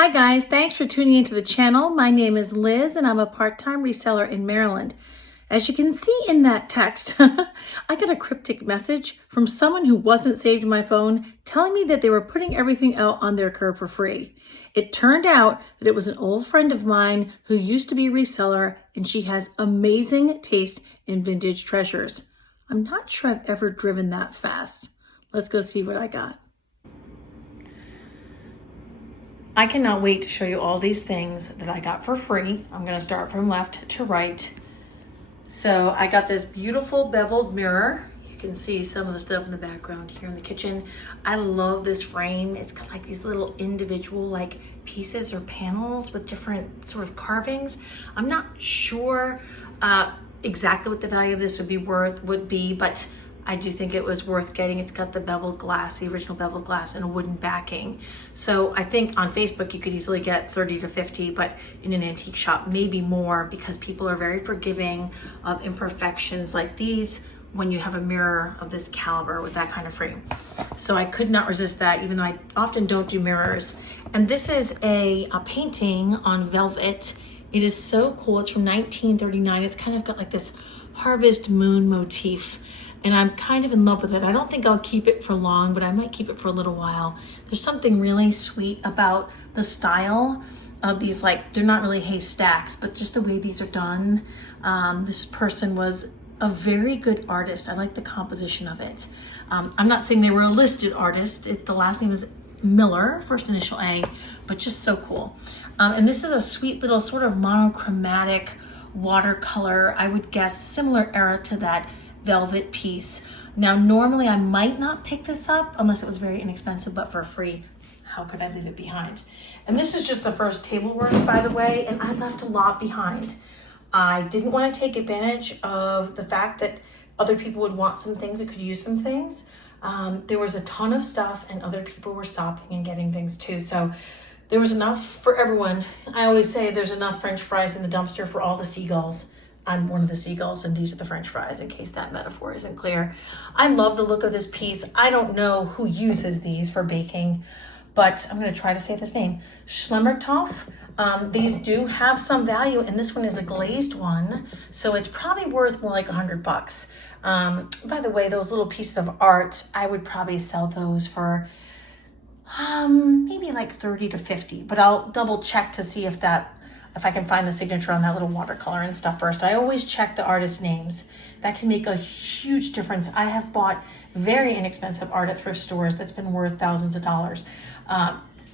Hi guys, thanks for tuning into the channel. My name is Liz and I'm a part-time reseller in Maryland. As you can see in that text, I got a cryptic message from someone who wasn't saved in my phone telling me that they were putting everything out on their curb for free. It turned out that it was an old friend of mine who used to be a reseller and she has amazing taste in vintage treasures. I'm not sure I've ever driven that fast. Let's go see what I got. I cannot wait to show you all these things that I got for free. I'm going to start from left to right. So I got this beautiful beveled mirror. You can see some of the stuff in the background here in the kitchen. I love this frame. It's got like these little individual like pieces or panels with different sort of carvings. I'm not sure exactly what the value of this would be, but I do think it was worth getting. It's got the beveled glass, the original beveled glass, and a wooden backing. So I think on Facebook you could easily get 30 to 50, but in an antique shop, maybe more, because people are very forgiving of imperfections like these when you have a mirror of this caliber with that kind of frame. So I could not resist that, even though I often don't do mirrors. And this is a painting on velvet. It is so cool. It's from 1939. It's kind of got like this harvest moon motif. And I'm kind of in love with it. I don't think I'll keep it for long, but I might keep it for a little while. There's something really sweet about the style of these, like, they're not really haystacks, but just the way these are done. This person was a very good artist. I like the composition of it. I'm not saying they were a listed artist. The last name is Miller, first initial A, but just so cool. And this is a sweet little sort of monochromatic watercolor, I would guess similar era to that velvet piece. Now, normally I might not pick this up unless it was very inexpensive, but for free, how could I leave it behind? And this is just the first table work, by the way, and I left a lot behind. I didn't want to take advantage of the fact that other people would want some things that could use some things. There was a ton of stuff and other people were stopping and getting things too. So there was enough for everyone. I always say there's enough French fries in the dumpster for all the seagulls. I'm one of the seagulls and these are the French fries, in case that metaphor isn't clear. I love the look of this piece. I don't know who uses these for baking, but I'm going to try to say this name, Schlemmertopf. These do have some value, and this one is a glazed one, so it's probably worth more like $100. By the way, those little pieces of art, I would probably sell those for maybe like 30 to 50, but I'll double check to see if I can find the signature on that little watercolor and stuff first. I always check the artist names. That can make a huge difference. I have bought very inexpensive art at thrift stores that's been worth thousands of dollars.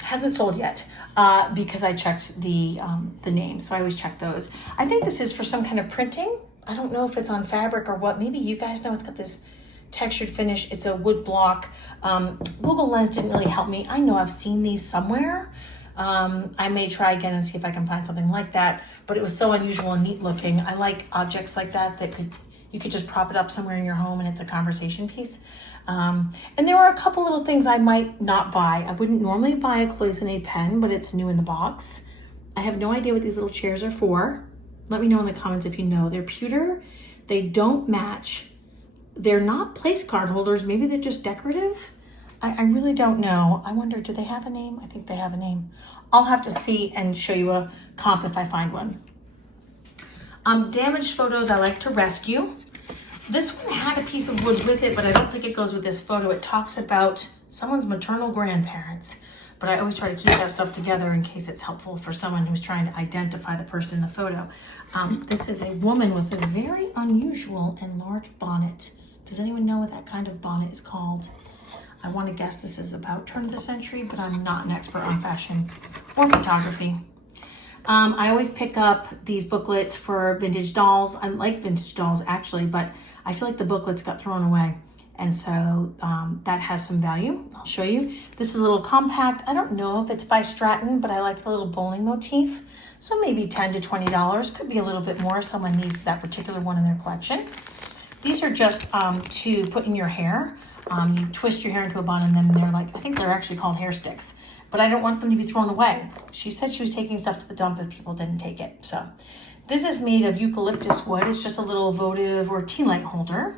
Hasn't sold yet because I checked the names, so I always check those. I think this is for some kind of printing. I don't know if it's on fabric or what. Maybe you guys know. It's got this textured finish. It's a wood block. Google Lens didn't really help me. I know I've seen these somewhere. I may try again and see if I can find something like that, but it was so unusual and neat looking. I like objects like that you could just prop it up somewhere in your home and it's a conversation piece. And there were a couple little things I might not buy. I wouldn't normally buy a cloisonne pen, but it's new in the box. I have no idea what these little chairs are for. Let me know in the comments if you know. They're pewter. They don't match. They're not place card holders. Maybe they're just decorative. I really don't know. I wonder, do they have a name? I think they have a name. I'll have to see and show you a comp if I find one. Damaged photos I like to rescue. This one had a piece of wood with it, but I don't think it goes with this photo. It talks about someone's maternal grandparents, but I always try to keep that stuff together in case it's helpful for someone who's trying to identify the person in the photo. This is a woman with a very unusual and large bonnet. Does anyone know what that kind of bonnet is called? I want to guess this is about turn of the century, but I'm not an expert on fashion or photography. I always pick up these booklets for vintage dolls. I like vintage dolls actually, but I feel like the booklets got thrown away. And so that has some value. I'll show you. This is a little compact. I don't know if it's by Stratton, but I like the little bowling motif. So maybe $10 to $20. Could be a little bit more if someone needs that particular one in their collection. These are just to put in your hair. You twist your hair into a bun and then they're like, I think they're actually called hair sticks, but I don't want them to be thrown away. She said she was taking stuff to the dump if people didn't take it. So this is made of eucalyptus wood. It's just a little votive or tea light holder.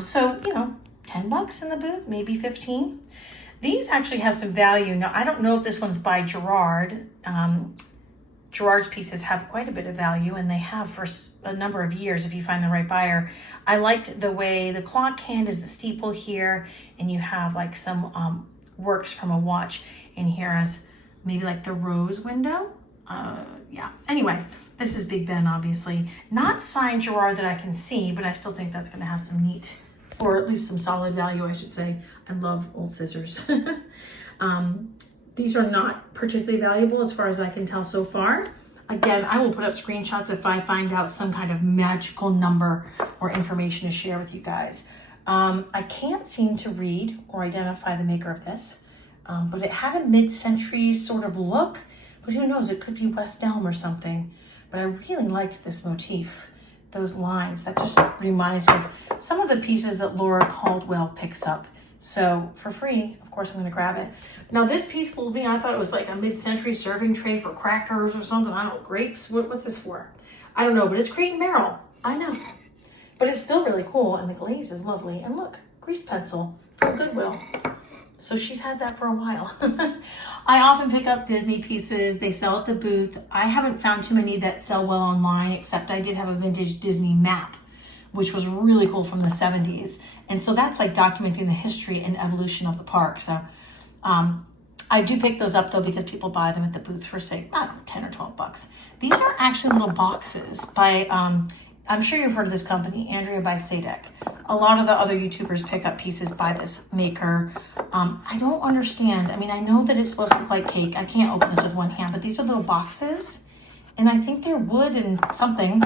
So, you know, $10 in the booth, maybe 15. These actually have some value. Now, I don't know if this one's by Gerard. Gerard's pieces have quite a bit of value, and they have for a number of years if you find the right buyer. I liked the way the clock hand is the steeple here, and you have like some works from a watch in here as maybe like the rose window. Yeah, anyway, this is Big Ben, obviously. Not signed Gerard that I can see, but I still think that's going to have some neat, or at least some solid value, I should say. I love old scissors. These are not particularly valuable as far as I can tell so far. Again, I will put up screenshots if I find out some kind of magical number or information to share with you guys. I can't seem to read or identify the maker of this, but it had a mid-century sort of look, but who knows, it could be West Elm or something. But I really liked this motif, those lines. That just reminds me of some of the pieces that Laura Caldwell picks up. So for free, of course, I'm going to grab it. Now this piece fooled me. I thought it was like a mid-century serving tray for crackers or something. I don't know, grapes. What's this for? I don't know, but it's Crate and Barrel. I know. But it's still really cool, and the glaze is lovely. And look, grease pencil from Goodwill. So she's had that for a while. I often pick up Disney pieces. They sell at the booth. I haven't found too many that sell well online, except I did have a vintage Disney map, which was really cool from the 70s. And so that's like documenting the history and evolution of the park. So I do pick those up though, because people buy them at the booth for say, I don't know, 10 or 12 bucks. These are actually little boxes by, I'm sure you've heard of this company, Andrea by Sadek. A lot of the other YouTubers pick up pieces by this maker. I don't understand. I mean, I know that it's supposed to look like cake. I can't open this with one hand, but these are little boxes. And I think they're wood and something,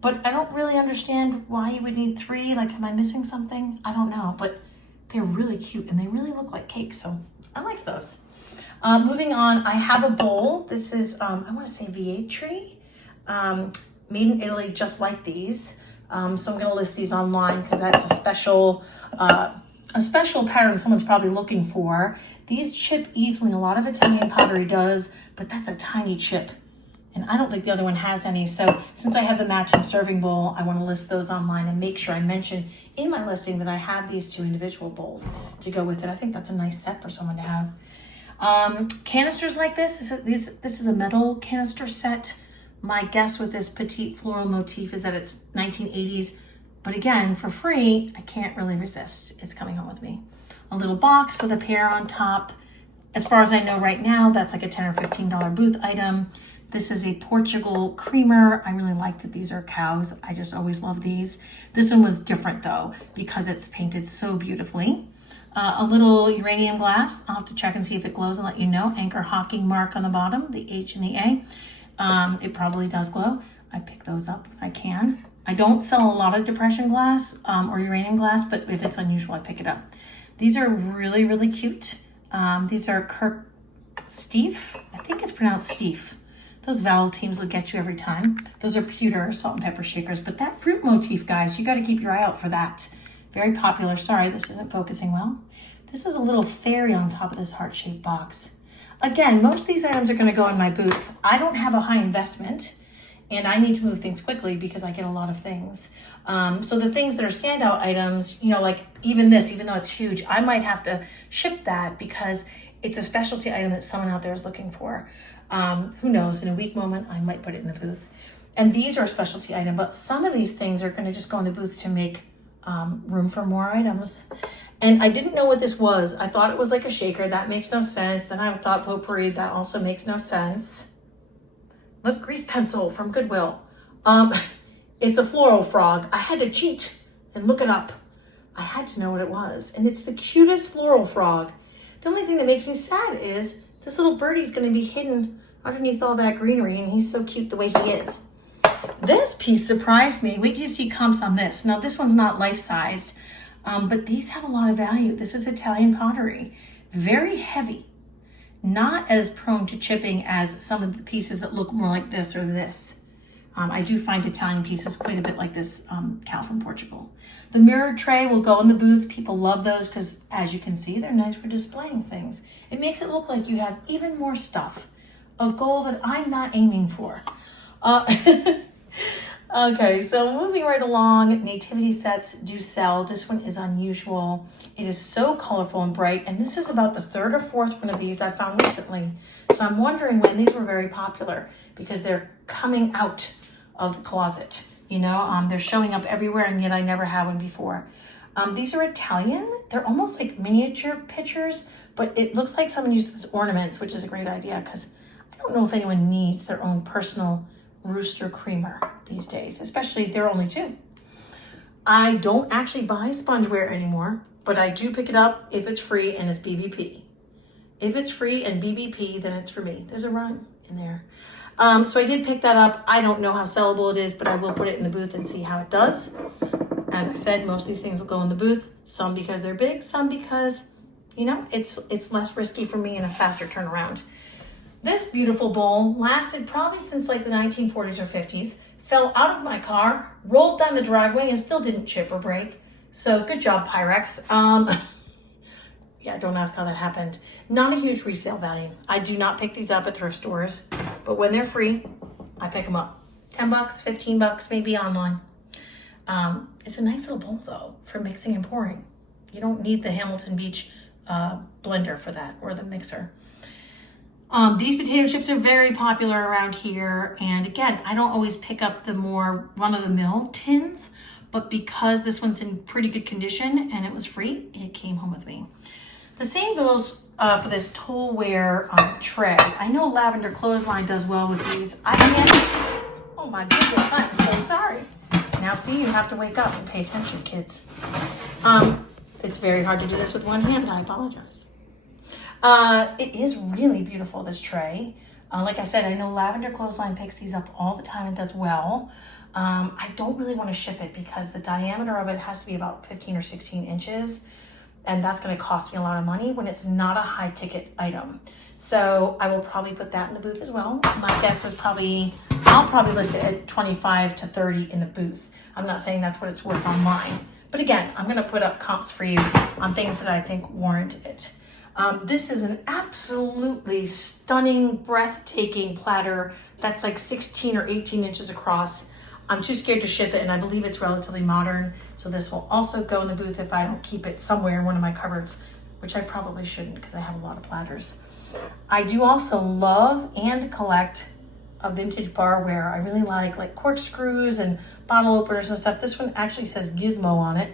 but I don't really understand why you would need 3. Like, am I missing something? I don't know, but they're really cute and they really look like cake. So I like those. Moving on, I have a bowl. This is, I want to say Vietri, made in Italy, just like these. So I'm going to list these online because that's a special pattern someone's probably looking for. These chip easily. A lot of Italian pottery does, but that's a tiny chip. And I don't think the other one has any. So since I have the matching serving bowl, I want to list those online and make sure I mention in my listing that I have these 2 individual bowls to go with it. I think that's a nice set for someone to have. Canisters like this is a metal canister set. My guess with this petite floral motif is that it's 1980s, but again, for free, I can't really resist. It's coming home with me. A little box with a pear on top. As far as I know right now, that's like a $10 or $15 booth item. This is a Portugal creamer. I really like that these are cows. I just always love these. This one was different though, because it's painted so beautifully. A little uranium glass. I'll have to check and see if it glows and let you know. Anchor hawking mark on the bottom, the H and the A. It probably does glow. I pick those up when I can. I don't sell a lot of depression glass or uranium glass, but if it's unusual, I pick it up. These are really, really cute. These are Kirk Steve. I think it's pronounced Steve. Those vowel teams will get you every time. Those are pewter salt and pepper shakers, but that fruit motif, guys, you got to keep your eye out for that. Very popular. Sorry, this isn't focusing well. This is a little fairy on top of this heart-shaped box. Again, most of these items are going to go in my booth. I don't have a high investment, and I need to move things quickly because I get a lot of things. So the things that are standout items, you know, like even this, even though it's huge, I might have to ship that because it's a specialty item that someone out there is looking for. Who knows, in a weak moment, I might put it in the booth. And these are a specialty item, but some of these things are going to just go in the booth to make room for more items. And I didn't know what this was. I thought it was like a shaker. That makes no sense. Then I thought potpourri. That also makes no sense. Look, grease pencil from Goodwill. It's a floral frog. I had to cheat and look it up. I had to know what it was. And it's the cutest floral frog. The only thing that makes me sad is this little birdie's going to be hidden underneath all that greenery, and he's so cute the way he is. This piece surprised me. Wait till you see comps on this. Now, this one's not life-sized, but these have a lot of value. This is Italian pottery. Very heavy. Not as prone to chipping as some of the pieces that look more like this or this. I do find Italian pieces quite a bit like this cow from Portugal. The mirror tray will go in the booth. People love those because, as you can see, they're nice for displaying things. It makes it look like you have even more stuff. A goal that I'm not aiming for. Okay, so moving right along, nativity sets do sell. This one is unusual. It is so colorful and bright, and this is about the third or fourth one of these I found recently. So I'm wondering when these were very popular because they're coming out of the closet. You know, they're showing up everywhere, and yet I never had one before. These are Italian. They're almost like miniature pictures, but it looks like someone used them as ornaments, which is a great idea because I don't know if anyone needs their own personal rooster creamer these days, especially there are only two. I don't actually buy spongeware anymore, but I do pick it up if it's free and it's BBP. If it's free and BBP, then it's for me. There's a rhyme in there. So I did pick that up. I don't know how sellable it is, but I will put it in the booth and see how it does. As I said, most of these things will go in the booth, some because they're big, some because, you know, it's less risky for me and a faster turnaround. This beautiful bowl lasted probably since like the 1940s or 50s, fell out of my car, rolled down the driveway, and still didn't chip or break. So good job, Pyrex. Yeah, don't ask how that happened. Not a huge resale value. I do not pick these up at thrift stores, but when they're free, I pick them up. 10 bucks, 15 bucks, maybe online. It's a nice little bowl though for mixing and pouring. You don't need the Hamilton Beach blender for that or the mixer. These potato chips are very popular around here. And again, I don't always pick up the more run-of-the-mill tins, but because this one's in pretty good condition and it was free, it came home with me. The same goes for this Tollware tray. I know Lavender Clothesline does well with these. I can't, oh my goodness, I'm so sorry. Now see, you have to wake up and pay attention, kids. It's very hard to do this with one hand, I apologize. It is really beautiful, this tray. Like I said, I know Lavender Clothesline picks these up all the time and does well. I don't really want to ship it because the diameter of it has to be about 15 or 16 inches. And that's going to cost me a lot of money when it's not a high ticket item. So I will probably put that in the booth as well. My guess is I'll probably list it at 25 to 30 in the booth. I'm not saying that's what it's worth online. But again, I'm going to put up comps for you on things that I think warrant it. This is an absolutely stunning, breathtaking platter that's like 16 or 18 inches across. I'm too scared to ship it, and I believe it's relatively modern. So this will also go in the booth if I don't keep it somewhere in one of my cupboards, which I probably shouldn't because I have a lot of platters. I do also love and collect a vintage barware. I really like corkscrews and bottle openers and stuff. This one actually says Gizmo on it.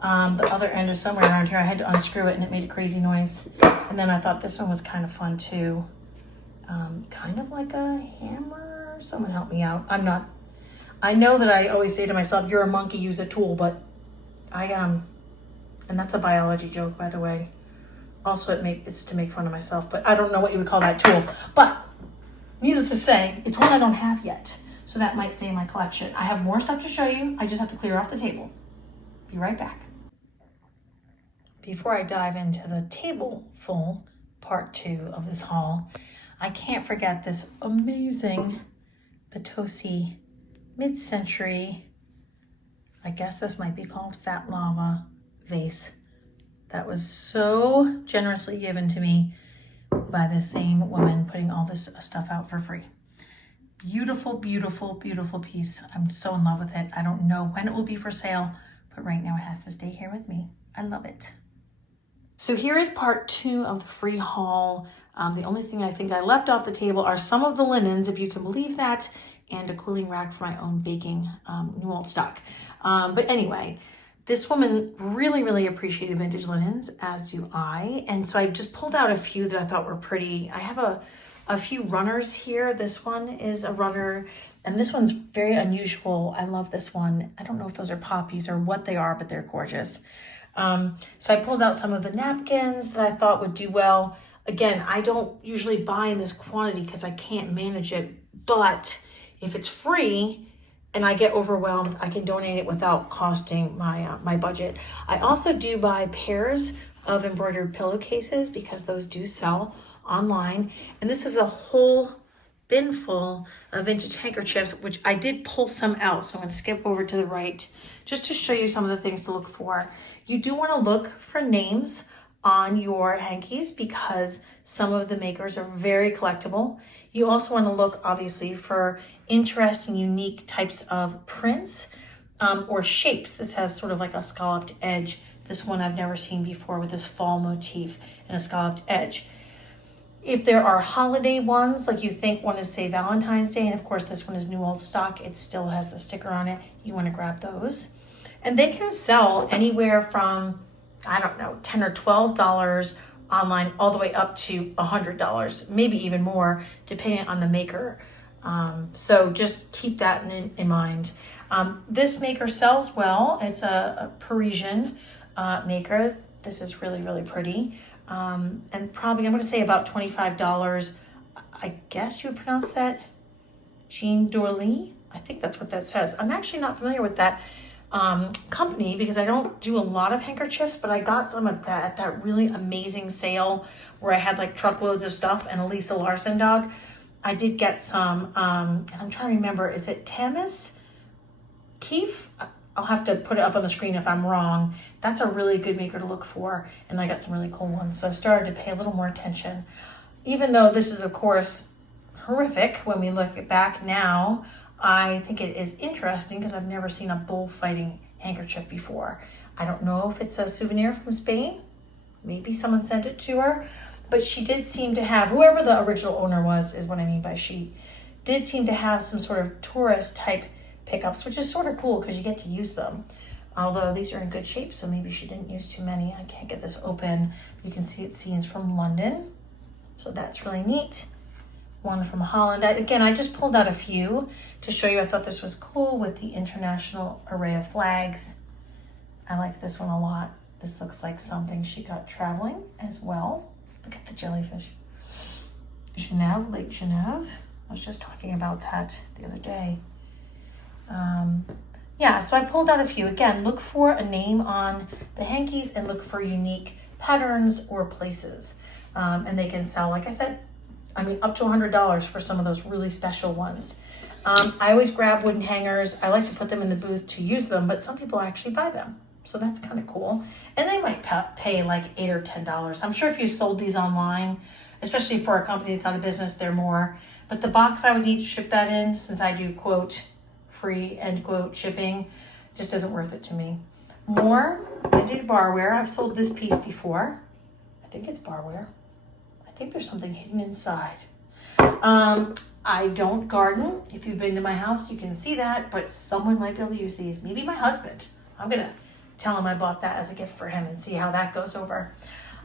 The other end is somewhere around here. I had to unscrew it and it made a crazy noise. And then I thought this one was kind of fun too. Kind of like a hammer. Someone help me out. I know that I always say to myself, you're a monkey, use a tool, but I am. And that's a biology joke, by the way. Also, it's to make fun of myself, but I don't know what you would call that tool. But needless to say, it's one I don't have yet. So that might stay in my collection. I have more stuff to show you. I just have to clear off the table. Be right back. Before I dive into the table full part 2 of this haul, I can't forget this amazing Potosi mid-century, I guess this might be called fat lava vase that was so generously given to me by the same woman putting all this stuff out for free. Beautiful, beautiful, beautiful piece. I'm so in love with it. I don't know when it will be for sale, but right now it has to stay here with me. I love it. So here is part 2 of the free haul. The only thing I think I left off the table are some of the linens, if you can believe that, and a cooling rack for my own baking new old stock. But anyway, this woman really, really appreciated vintage linens, as do I. And so I just pulled out a few that I thought were pretty. I have a few runners here. This one is a runner, and this one's very unusual. I love this one. I don't know if those are poppies or what they are, but they're gorgeous. So I pulled out some of the napkins that I thought would do well. Again, I don't usually buy in this quantity because I can't manage it, but if it's free and I get overwhelmed, I can donate it without costing my budget. I also do buy pairs of embroidered pillowcases because those do sell online. And this is a whole bin full of vintage handkerchiefs, which I did pull some out. So I'm going to skip over to the right just to show you some of the things to look for. You do want to look for names on your hankies because some of the makers are very collectible. You also want to look obviously for interesting, unique types of prints or shapes. This has sort of like a scalloped edge. This one I've never seen before with this fall motif and a scalloped edge. If there are holiday ones, like you think one is say Valentine's Day, and of course this one is new old stock, it still has the sticker on it, you want to grab those. And they can sell anywhere from, I don't know, $10 or $12 online all the way up to $100, maybe even more, depending on the maker. So just keep that in mind. This maker sells well. It's a Parisian maker. This is really, really pretty. And probably, I'm going to say about $25. I guess you would pronounce that Jean Dorly. I think that's what that says. I'm actually not familiar with that company because I don't do a lot of handkerchiefs, but I got some of that at that really amazing sale where I had like truckloads of stuff and a Lisa Larson dog. I did get some, and I'm trying to remember, is it Tamis Keefe? I'll have to put it up on the screen if I'm wrong. That's a really good maker to look for, and I got some really cool ones. So I started to pay a little more attention. Even though this is, of course, horrific when we look back now, I think it is interesting because I've never seen a bullfighting handkerchief before. I don't know if it's a souvenir from Spain. Maybe someone sent it to her. But she did seem to have, whoever the original owner was, is what I mean by she, did seem to have some sort of tourist type pickups, which is sort of cool because you get to use them. Although these are in good shape, so maybe she didn't use too many. I can't get this open. You can see it's scenes from London. So that's really neat. One from Holland. Again, I just pulled out a few to show you. I thought this was cool with the international array of flags. I liked this one a lot. This looks like something she got traveling as well. Look at the jellyfish. Genève, Lake Genève. I was just talking about that the other day. Yeah, so I pulled out a few. Again, look for a name on the hankies and look for unique patterns or places. And they can sell, like I said, up to $100 for some of those really special ones. I always grab wooden hangers. I like to put them in the booth to use them, but some people actually buy them. So that's kind of cool. And they might pay like $8 or $10. I'm sure if you sold these online, especially for a company that's out of business, they're more. But the box I would need to ship that in, since I do quote free end quote shipping, just isn't worth it to me. More vintage barware. I've sold this piece before. I think it's barware. I think there's something hidden inside. I don't garden. If you've been to my house, you can see that, but someone might be able to use these. Maybe my husband. I'm gonna tell him I bought that as a gift for him and see how that goes over.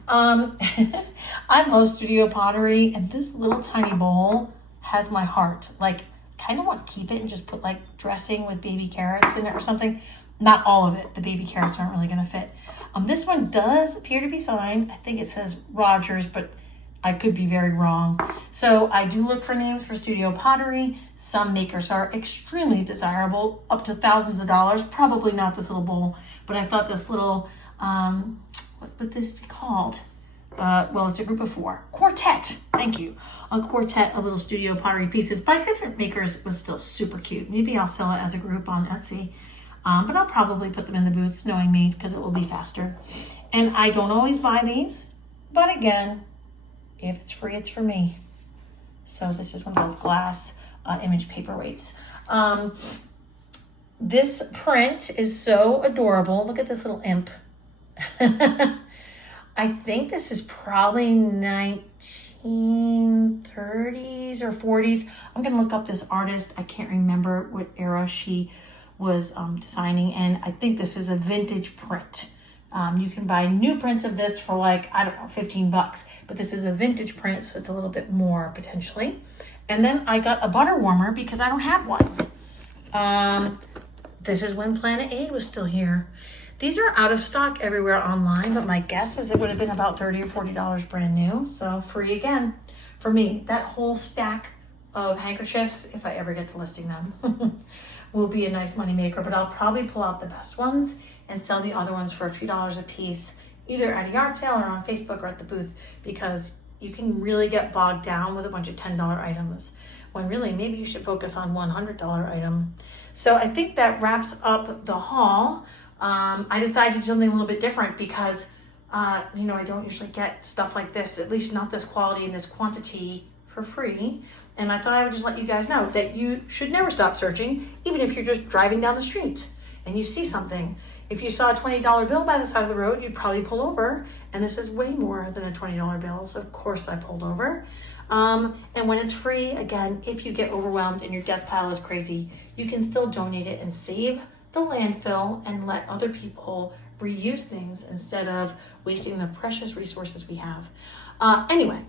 I love studio pottery, and this little tiny bowl has my heart. Like, kind of want to keep it and just put like dressing with baby carrots in it or something. Not all of it. The baby carrots aren't really going to fit. This one does appear to be signed. I think it says Rogers, but I could be very wrong. So I do look for names for studio pottery. Some makers are extremely desirable, up to thousands of dollars. Probably not this little bowl, but I thought this little, what would this be called? Well, it's a group of four. Quartet. Thank you. A quartet of little studio pottery pieces by different makers was still super cute. Maybe I'll sell it as a group on Etsy. But I'll probably put them in the booth, knowing me, because it will be faster. And I don't always buy these, but again, if it's free, it's for me. So this is one of those glass image paperweights. This print is so adorable. Look at this little imp. I think this is probably 1930s or 40s. I'm going to look up this artist. I can't remember what era she was designing, and I think this is a vintage print. You can buy new prints of this for like, I don't know, $15, but this is a vintage print, so it's a little bit more potentially. And then I got a butter warmer because I don't have one. This is when Planet Aid was still here. These are out of stock everywhere online, but my guess is it would have been about $30 or $40 brand new. So free again for me. That whole stack of handkerchiefs, if I ever get to listing them, will be a nice money maker, but I'll probably pull out the best ones and sell the other ones for a few dollars a piece, either at a yard sale or on Facebook or at the booth, because you can really get bogged down with a bunch of $10 items when really maybe you should focus on one $100 item. So I think that wraps up the haul. I decided to do something a little bit different because I don't usually get stuff like this, at least not this quality and this quantity, for free. And I thought I would just let you guys know that you should never stop searching, even if you're just driving down the street and you see something. If you saw a $20 bill by the side of the road, you'd probably pull over. And this is way more than a $20 bill, so of course I pulled over. And when it's free, again, if you get overwhelmed and your death pile is crazy, you can still donate it and save the landfill and let other people reuse things instead of wasting the precious resources we have. Anyway,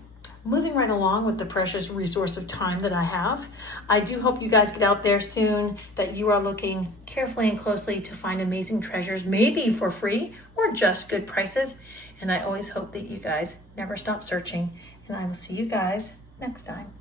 moving right along with the precious resource of time that I have, I do hope you guys get out there soon, that you are looking carefully and closely to find amazing treasures, maybe for free or just good prices. And I always hope that you guys never stop searching. And I will see you guys next time.